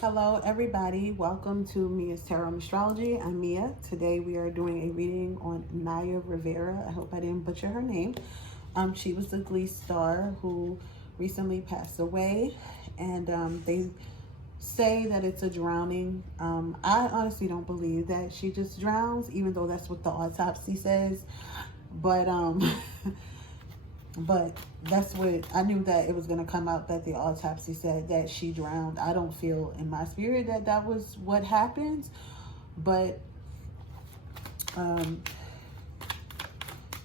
Hello, everybody. Welcome to Mia's Tarot Astrology. I'm Mia. Today we are doing a reading on Naya Rivera. I hope I didn't butcher her name. She was the Glee star who recently passed away, and they say that it's a drowning. I honestly don't believe that she just drowns, even though that's what the autopsy says. But but that's what I knew, that it was going to come out that the autopsy said that she drowned. I don't feel in my spirit that that was what happened, but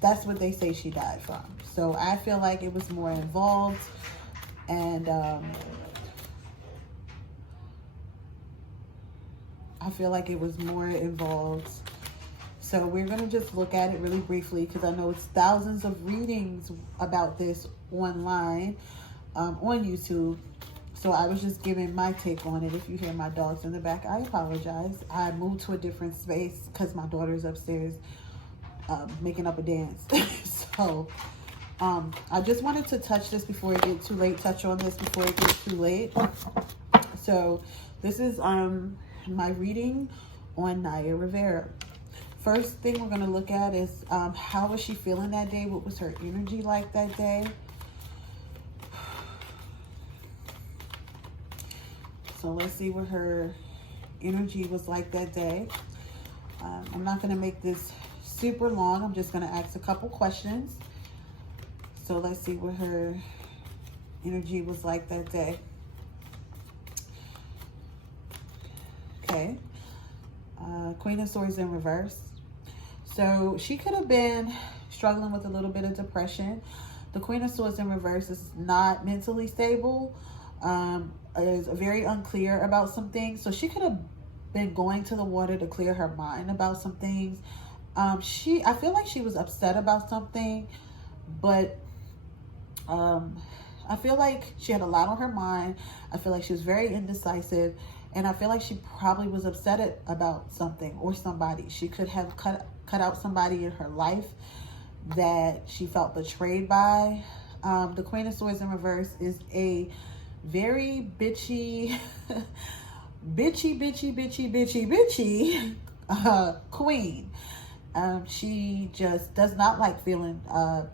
that's what they say she died from. So I feel like it was more involved, and I feel like it was more involved. So we're going to just look at it really briefly, because I know it's thousands of readings about this online on YouTube. So I was just giving my take on it. If you hear my dogs in the back, I apologize. I moved to a different space because my daughter's upstairs making up a dance. So I just wanted to touch this before it gets too late. Touch on this before it gets too late. So this is my reading on Naya Rivera. First thing we're going to look at is how was she feeling that day? What was her energy like that day? So let's see what her energy was like that day. I'm not going to make this super long. I'm just going to ask a couple questions. So let's see what her energy was like that day. Okay. Queen of Swords in reverse. So she could have been struggling with a little bit of depression. The Queen of Swords in reverse is not mentally stable. Is very unclear about some things. So she could have been going to the water to clear her mind about some things. I feel like she was upset about something, but I feel like she had a lot on her mind. I feel like she was very indecisive. And I feel like she probably was upset about something or somebody. She could have cut out somebody in her life that she felt betrayed by. The Queen of Swords in reverse is a very bitchy, bitchy queen. She just does not like feeling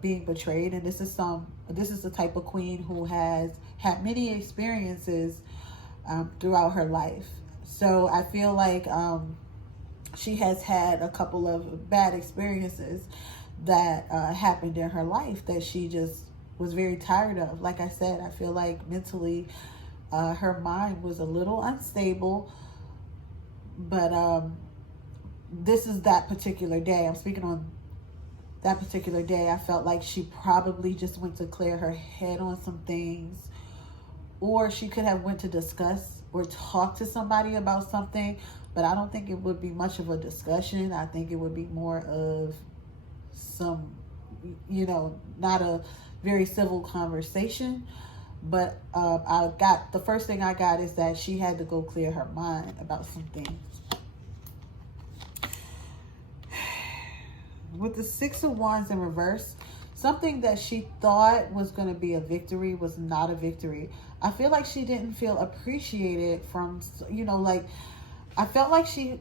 being betrayed. And this is the type of queen who has had many experiences throughout her life. So I feel like she has had a couple of bad experiences that happened in her life that she just was very tired of. Like I said, I feel like mentally her mind was a little unstable, but this is that particular day. I'm speaking on that particular day. I felt like she probably just went to clear her head on some things, or she could have went to discuss or talk to somebody about something, but I don't think it would be much of a discussion. I think it would be more of some, not a very civil conversation. But the first thing I got is that she had to go clear her mind about some things. With the Six of Wands in reverse, something that she thought was going to be a victory was not a victory. I feel like she didn't feel appreciated from, I feel like she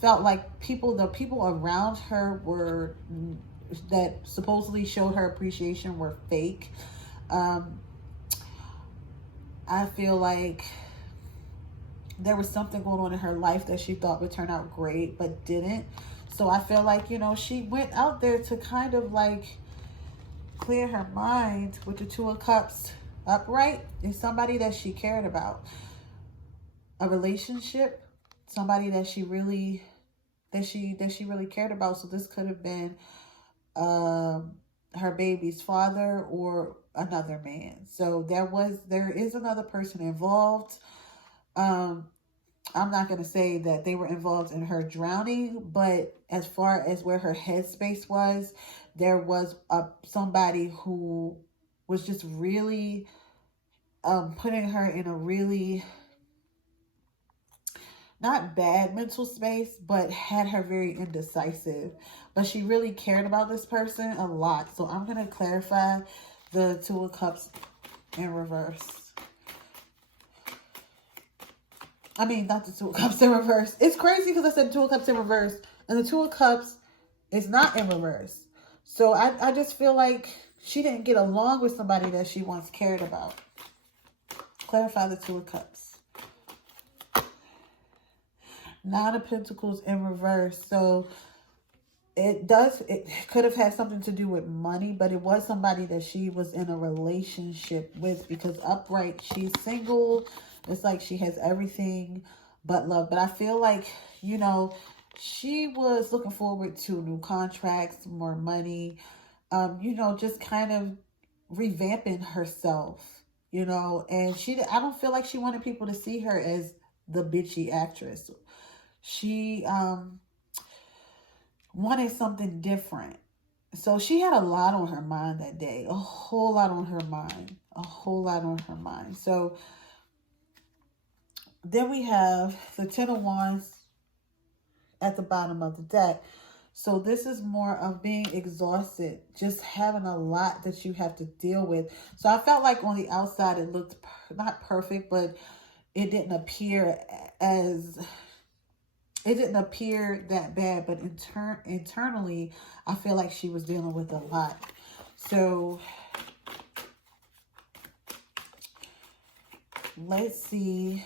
felt like the people around her that supposedly showed her appreciation were fake. I feel like there was something going on in her life that she thought would turn out great, but didn't. So I feel like, she went out there to kind of like clear her mind with the Two of Cups upright. Is somebody that she cared about. A relationship, somebody that she really cared about. So this could have been her baby's father or another man. So there is another person involved. I'm not going to say that they were involved in her drowning, but as far as where her headspace was, there was somebody who was just really putting her in a really not bad mental space, but had her very indecisive. But she really cared about this person a lot. So I'm going to clarify the Two of Cups in reverse. I mean, not the Two of Cups in reverse. It's crazy because I said Two of Cups in reverse, and the Two of Cups is not in reverse. So I just feel like she didn't get along with somebody that she once cared about. Clarify the Two of Cups. Nine of Pentacles in reverse. So it could have had something to do with money, but it was somebody that she was in a relationship with, because upright, she's single. It's like she has everything but love. But I feel like, you know, she was looking forward to new contracts, more money, you know, just kind of revamping herself, you know, and I don't feel like she wanted people to see her as the bitchy actress. She, wanted something different. So she had a lot on her mind that day. A whole lot on her mind. A whole lot on her mind. So then we have the Ten of Wands at the bottom of the deck. So this is more of being exhausted, just having a lot that you have to deal with. So I felt like on the outside it looked not perfect, but it didn't appear that bad, but internally, I feel like she was dealing with a lot. So let's see.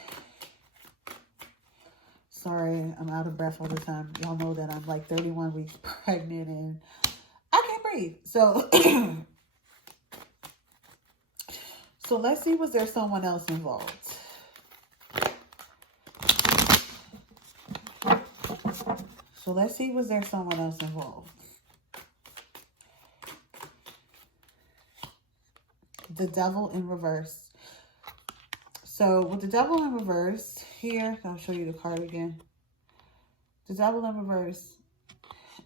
Sorry, I'm out of breath all the time. Y'all know that I'm like 31 weeks pregnant and I can't breathe. So, so let's see, was there someone else involved? So let's see, was there someone else involved? The Devil in reverse. So with the Devil in reverse here, I'll show you the card again. The Devil in reverse.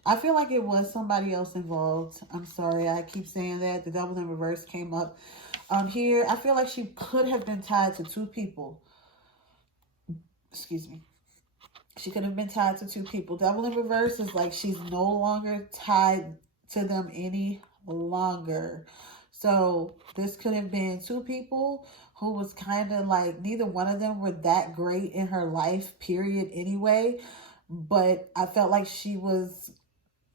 I feel like it was somebody else involved. I'm sorry, I keep saying that. The Devil in reverse came up. Here, I feel like she could have been tied to two people. Excuse me. She could have been tied to two people. Devil in reverse is like she's no longer tied to them any longer. So this could have been two people who was kind of like, neither one of them were that great in her life, period, anyway. But I felt like she was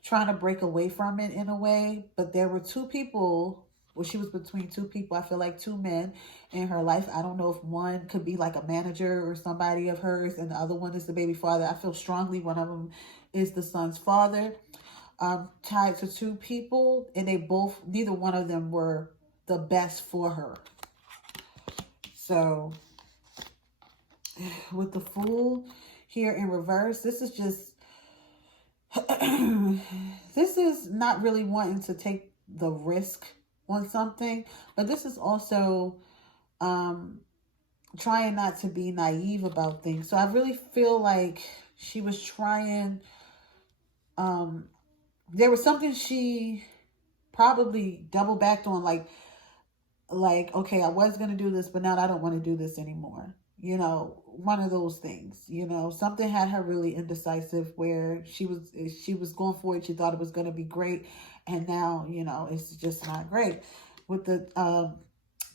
trying to break away from it in a way. But there were two people. Well, she was between two people. I feel like two men in her life. I don't know if one could be like a manager or somebody of hers, and the other one is the baby father. I feel strongly one of them is the son's father. Tied to two people, and neither one of them were the best for her. So with the Fool here in reverse, this is just this is not really wanting to take the risk on something, but this is also trying not to be naive about things. So I really feel like she was trying, there was something she probably double backed on, like, okay, I was going to do this, but now I don't want to do this anymore. You know, one of those things, you know, something had her really indecisive where she was going for it. She thought it was going to be great. And now, you know, it's just not great. With the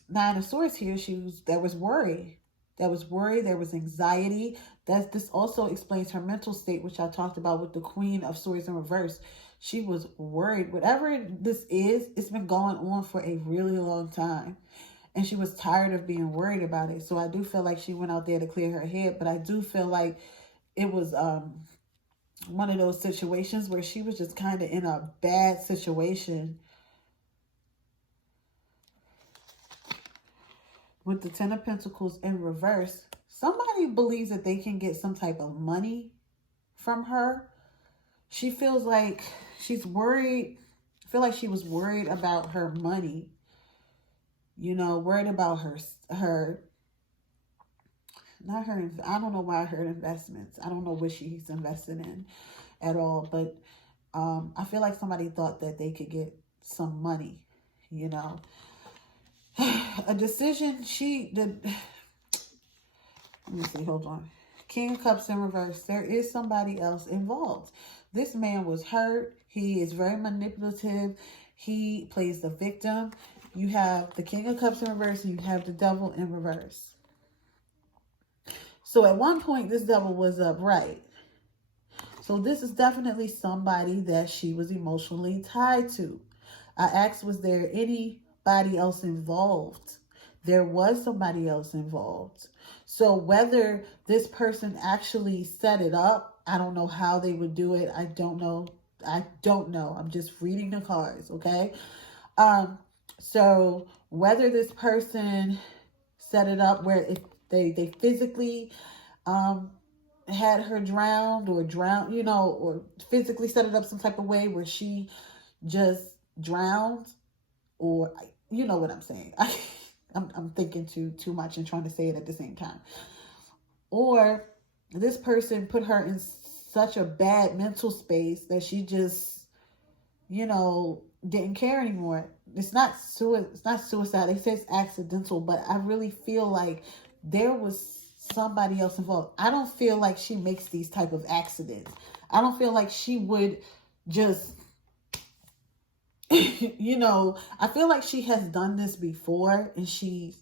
Nine of Swords here, there was worry. There was anxiety. This also explains her mental state, which I talked about with the Queen of Swords in reverse. She was worried. Whatever this is, it's been going on for a really long time. And she was tired of being worried about it. So I do feel like she went out there to clear her head. But I do feel like it was one of those situations where she was just kind of in a bad situation. With the Ten of Pentacles in reverse, somebody believes that they can get some type of money from her. She feels like she's worried. I feel like she was worried about her money. You know, worried about I don't know why I heard investments. I don't know what she's invested in at all. But I feel like somebody thought that they could get some money, you know. A decision let me see, hold on. King of Cups in reverse. There is somebody else involved. This man was hurt. He is very manipulative. He plays the victim. You have the King of Cups in reverse and you have the Devil in reverse. So at one point, this devil was upright. So this is definitely somebody that she was emotionally tied to. I asked, was there anybody else involved? There was somebody else involved. So whether this person actually set it up, I don't know how they would do it. I don't know. I'm just reading the cards, okay? So whether this person set it up where if they physically had her drowned or or physically set it up some type of way where she just drowned, or you know what I'm saying. I'm thinking too much and trying to say it at the same time. Or this person put her in such a bad mental space that she just, didn't care anymore. It's not suicide. They say it's accidental, but I really feel like there was somebody else involved. I don't feel like she makes these type of accidents. I don't feel like she would just I feel like she has done this before and she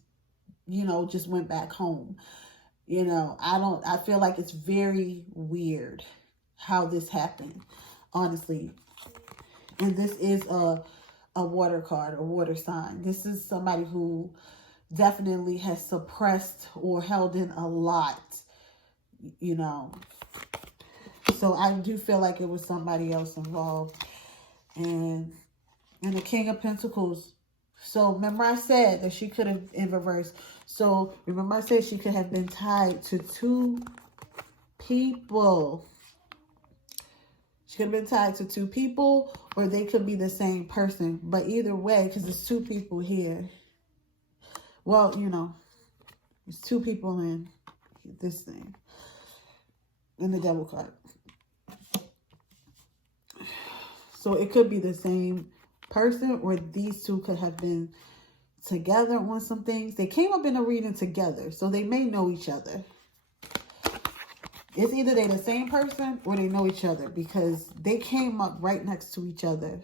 just went back home. I feel like it's very weird how this happened, honestly. And this is a water card, a water sign. This is somebody who definitely has suppressed or held in a lot, So I do feel like it was somebody else involved. And the King of Pentacles. So remember I said that she could have, in reverse. So remember I said she could have been tied to two people. She could have been tied to two people, or they could be the same person. But either way, because there's two people here. Well, there's two people in this thing. In the devil card. So it could be the same person, or these two could have been together on some things. They came up in a reading together, so they may know each other. It's either they the same person or they know each other, because they came up right next to each other,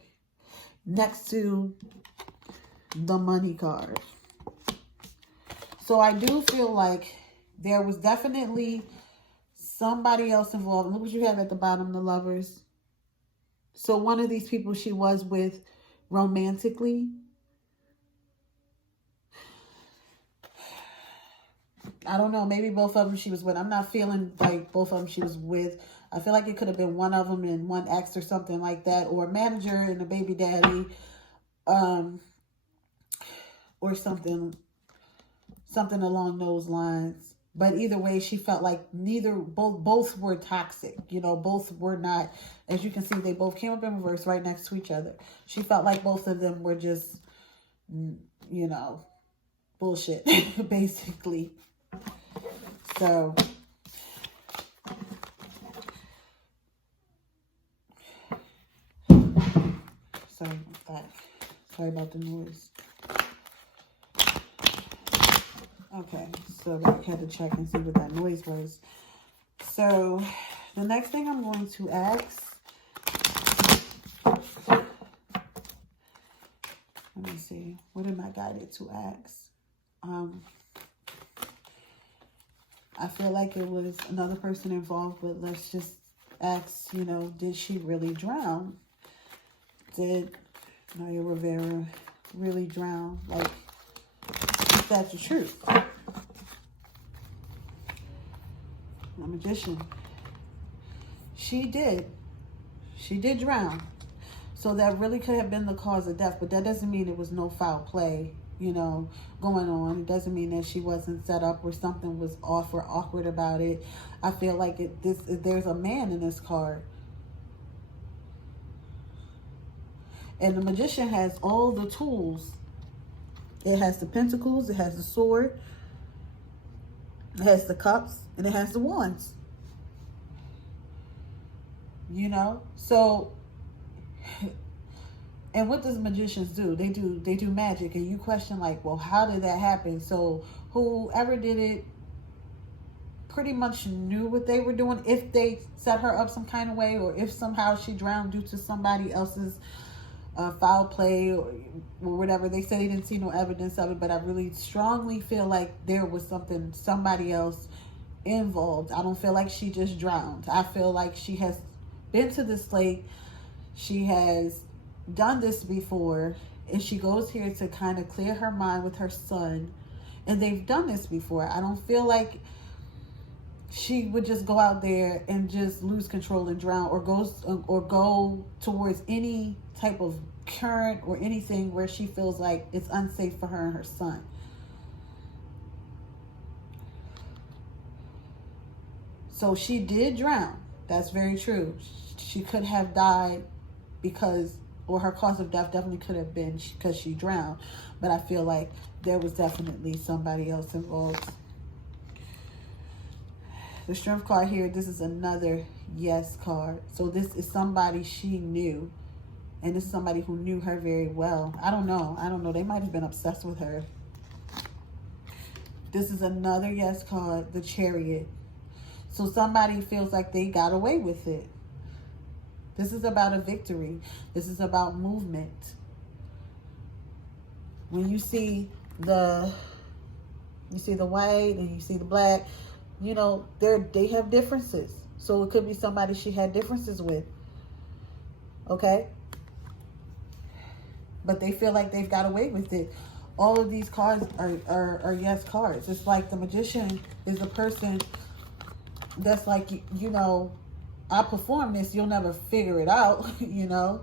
next to the money card. So I do feel like there was definitely somebody else involved. Look what you have at the bottom, the Lovers. So one of these people she was with romantically. I don't know. Maybe both of them she was with. I'm not feeling like both of them she was with. I feel like it could have been one of them and one ex or something like that. Or a manager and a baby daddy. Or something along those lines. But either way, she felt like both were toxic. Both were not, as you can see, they both came up in reverse right next to each other. She felt like both of them were just, bullshit, basically. So, sorry about that. Sorry about the noise. Okay, so I had to check and see what that noise was. So, the next thing I'm going to ask, let me see, what am I guided to ask? I feel like it was another person involved, but let's just ask, did she really drown? Did Naya Rivera really drown? Like, is that the truth? The Magician. She did drown. So that really could have been the cause of death, but that doesn't mean it was no foul play, going on. It doesn't mean that she wasn't set up or something was off or awkward about it. I feel like there's a man in this card. And the Magician has all the tools. It has the pentacles, it has the sword, it has the cups, and it has the wands. So, and what does magicians do? They do magic, and you question like, well, how did that happen? So whoever did it pretty much knew what they were doing, if they set her up some kind of way, or if somehow she drowned due to somebody else's foul play or whatever. They said they didn't see no evidence of it, but I really strongly feel like there was somebody else involved. I don't feel like she just drowned. I feel like she has been to this lake. She has done this before, and she goes here to kind of clear her mind with her son. And they've done this before. I don't feel like she would just go out there and just lose control and drown, or go towards any type of current or anything where she feels like it's unsafe for her and her son. So she did drown. That's very true. She could have died because, or her cause of death definitely could have been because she drowned. But I feel like there was definitely somebody else involved. The Strength card here, this is another yes card. So this is somebody she knew. And this is somebody who knew her very well. I don't know. They might have been obsessed with her. This is another yes card, the Chariot. So somebody feels like they got away with it. This is about a victory. This is about movement. When you see the white and you see the black, you know, they have differences. So it could be somebody she had differences with. Okay? But they feel like they've got away with it. All of these cards are yes cards. It's like the Magician is the person that's like, you know, I perform this, you'll never figure it out, you know.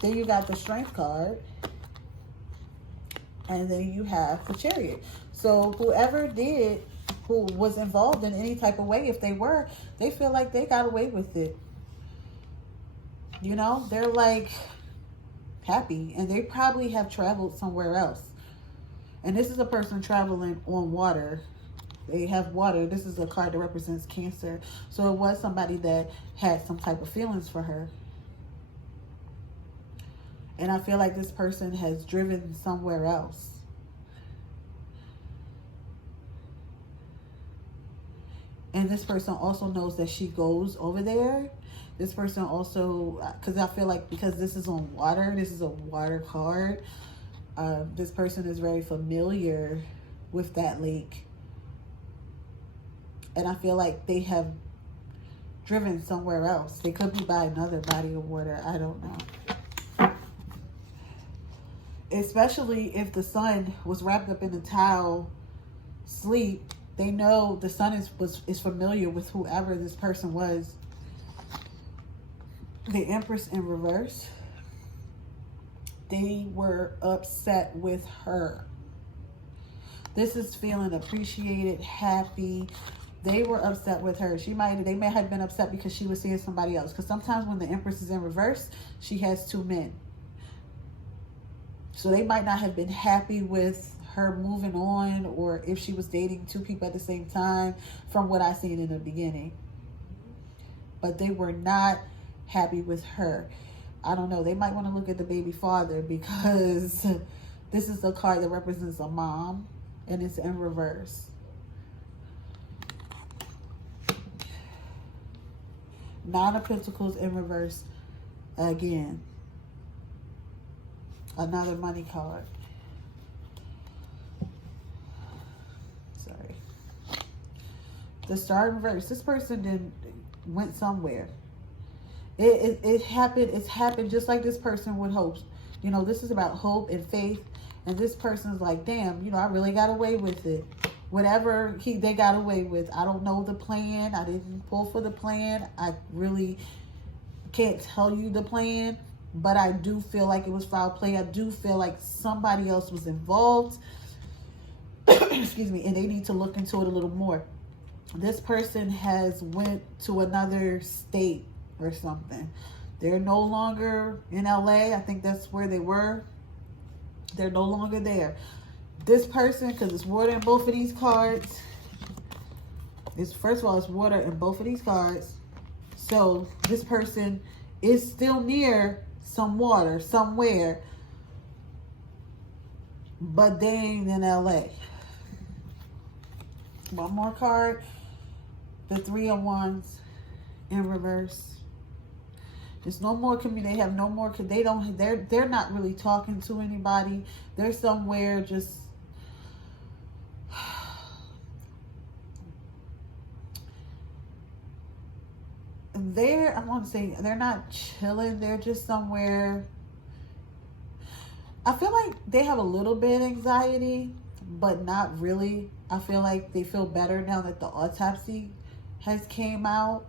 Then you got the Strength card. And then you have the Chariot. So whoever who was involved in any type of way, if they feel like they got away with it. You know, they're like happy, and they probably have traveled somewhere else. And this is a person traveling on water. They have water. This is a card that represents Cancer. So it was somebody that had some type of feelings for her. And I feel like this person has driven somewhere else. And this person also knows that she goes over there. This person also, because I feel like because this is on water, this is a water card. This person is very familiar with that lake. And I feel like they have driven somewhere else. They could be by another body of water. I don't know. Especially if the son was wrapped up in a towel, sleep. They know the son is familiar with whoever this person was. The Empress in reverse. They were upset with her. This is feeling appreciated, happy. They were upset with her. They may have been upset because she was seeing somebody else. Because sometimes when the Empress is in reverse, she has two men. So they might not have been happy with her moving on, or if she was dating two people at the same time, from what I seen in the beginning. But they were not happy with her. I don't know. They might want to look at the baby father, because this is a card that represents a mom, and it's in reverse. Nine of Pentacles in reverse again. Another money card. Sorry. The Star in reverse. This person went somewhere. It happened. It's happened just like this person would hope. You know, this is about hope and faith. And this person's like, damn, you know, I really got away with it. Whatever they got away with. I don't know the plan. I didn't pull for the plan. I really can't tell you the plan. But I do feel like it was foul play. I do feel like somebody else was involved. Excuse me. And they need to look into it a little more. This person has went to another state or something. They're no longer in LA. I think that's where they were. They're no longer there. This person, because it's water in both of these cards. First of all, it's water in both of these cards. So this person is still near some water somewhere, but they ain't in LA. One more card. The Three of Wands in reverse. There's no more community. They have no more. They're not really talking to anybody. They're somewhere just I want to say, they're not chilling. They're just somewhere. I feel like they have a little bit of anxiety, but not really. I feel like they feel better now that the autopsy has came out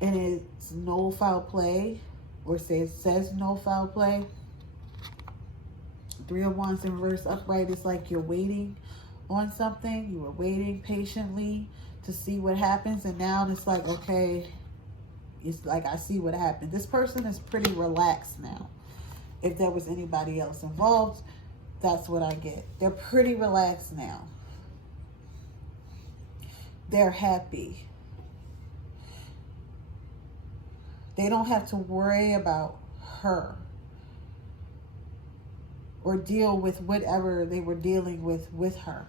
and it's no foul play, or says no foul play. Three of Wands in reverse upright is like you're waiting on something. You were waiting patiently to see what happens, and now it's like, okay, it's like I see what happened. This person is pretty relaxed now. If there was anybody else involved, that's what I get. They're pretty relaxed now. They're happy. They don't have to worry about her or deal with whatever they were dealing with her.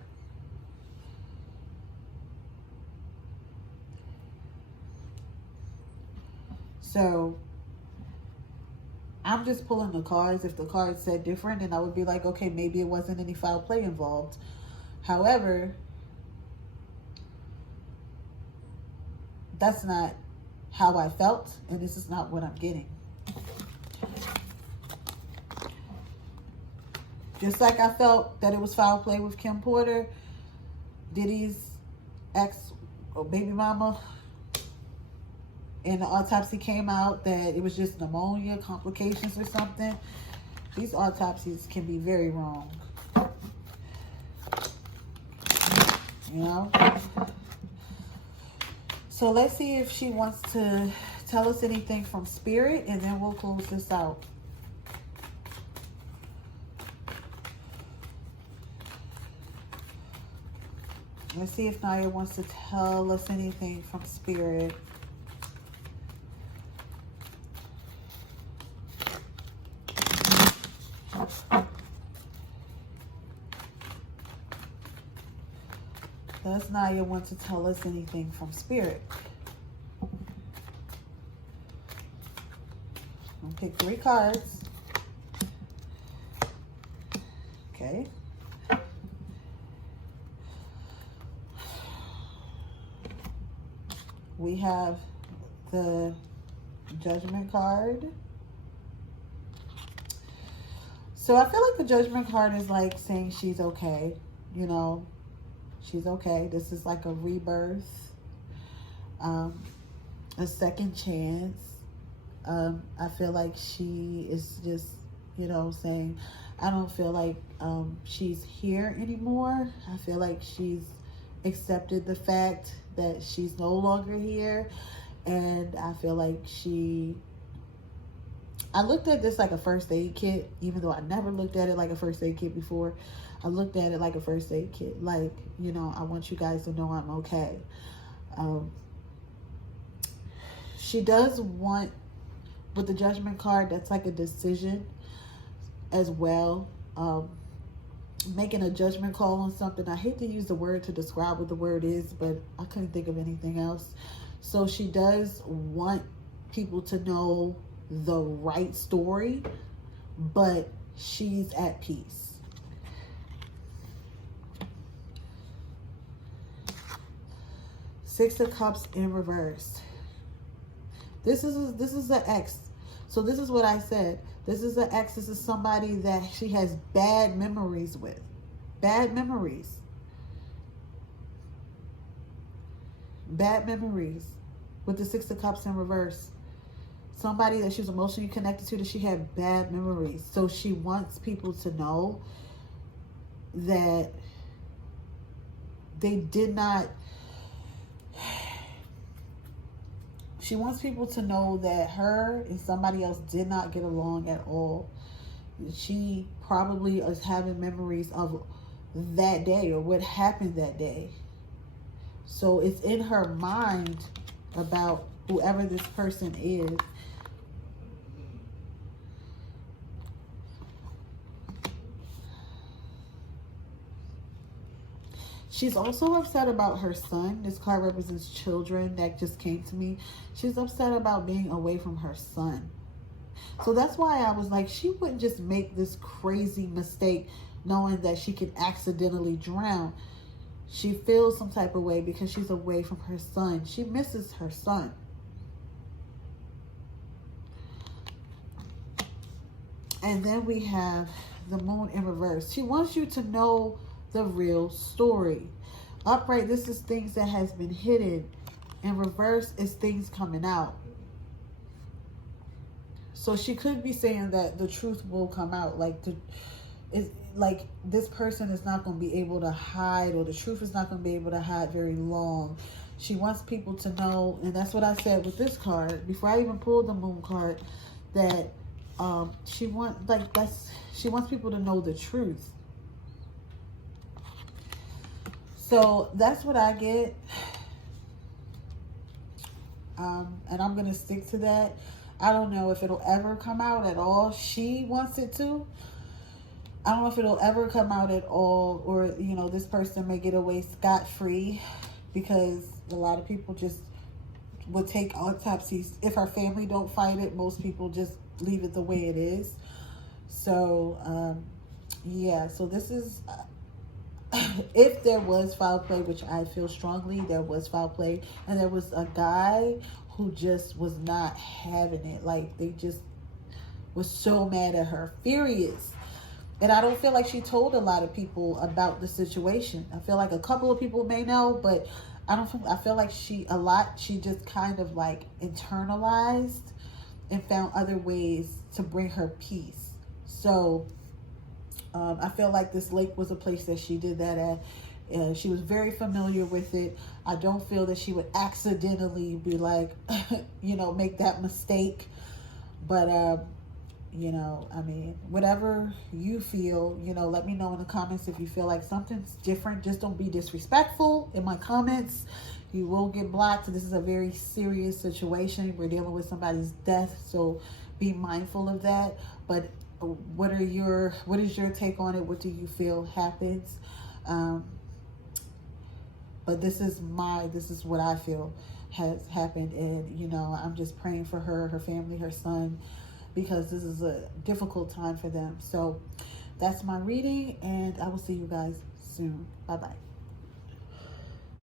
So I'm just pulling the cards. If the cards said different, then I would be like, okay, maybe it wasn't any foul play involved. However, that's not how I felt, and this is not what I'm getting. Just like I felt that it was foul play with Kim Porter, Diddy's ex or baby mama, and the autopsy came out that it was just pneumonia, complications or something. These autopsies can be very wrong. You know? So let's see if she wants to tell us anything from Spirit, and then we'll close this out. Let's see if Naya wants to tell us anything from Spirit. Does Naya want to tell us anything from Spirit? I'll pick 3 cards. Okay. We have the Judgment card. So I feel like the Judgment card is like saying she's okay, you know. She's okay. This is like a rebirth, a second chance. I feel like she is just, you know, saying, I don't feel like she's here anymore. I feel like she's accepted the fact that she's no longer here. And I feel like I looked at this like a first aid kit, even though I never looked at it like a first aid kit before. I looked at it like a first aid kit. Like, you know, I want you guys to know I'm okay. She does want, with the Judgment card, that's like a decision as well. Making a judgment call on something. I hate to use the word to describe what the word is, but I couldn't think of anything else. So she does want people to know the right story, but she's at peace. Six of Cups in reverse. This is the ex. So this is what I said. This is the ex. This is somebody that she has bad memories with. Bad memories. Bad memories with the Six of Cups in reverse. Somebody that she was emotionally connected to, that she had bad memories. So she wants people to know that they did not... She wants people to know that her and somebody else did not get along at all. She probably is having memories of that day or what happened that day. So it's in her mind about whoever this person is. She's also upset about her son. This card represents children. That just came to me. She's upset about being away from her son. So that's why I was like, she wouldn't just make this crazy mistake knowing that she could accidentally drown. She feels some type of way because she's away from her son. She misses her son. And then we have the moon in reverse. She wants you to know the real story. Upright, this is things that has been hidden. In reverse is things coming out. So she could be saying that the truth will come out. Like this person is not going to be able to hide, or the truth is not going to be able to hide very long. She wants people to know, and that's what I said with this card before I even pulled the moon card, that she wants people to know the truth. So that's what I get. And I'm going to stick to that. I don't know if it'll ever come out at all. She wants it to. I don't know if it'll ever come out at all, or, you know, this person may get away scot-free, because a lot of people just will take autopsies. If our family don't fight it, most people just leave it the way it is. So, yeah, so this is, if there was foul play, which I feel strongly there was foul play, and there was a guy who just was not having it. Like, they just was so mad at her, furious. And I don't feel like she told a lot of people about the situation. I feel like a couple of people may know, but I feel like she just kind of like internalized and found other ways to bring her peace. So I feel like this lake was a place that she did that at. And she was very familiar with it. I don't feel that she would accidentally be like, you know, make that mistake. But, you know, I mean, whatever you feel, you know, let me know in the comments if you feel like something's different. Just don't be disrespectful in my comments. You will get blocked. This is a very serious situation. We're dealing with somebody's death, so be mindful of that. But what is your take on it? What do you feel happens? But this is what I feel has happened. And, you know, I'm just praying for her family, her son, because this is a difficult time for them. So that's my reading, and I will see you guys soon. Bye-bye.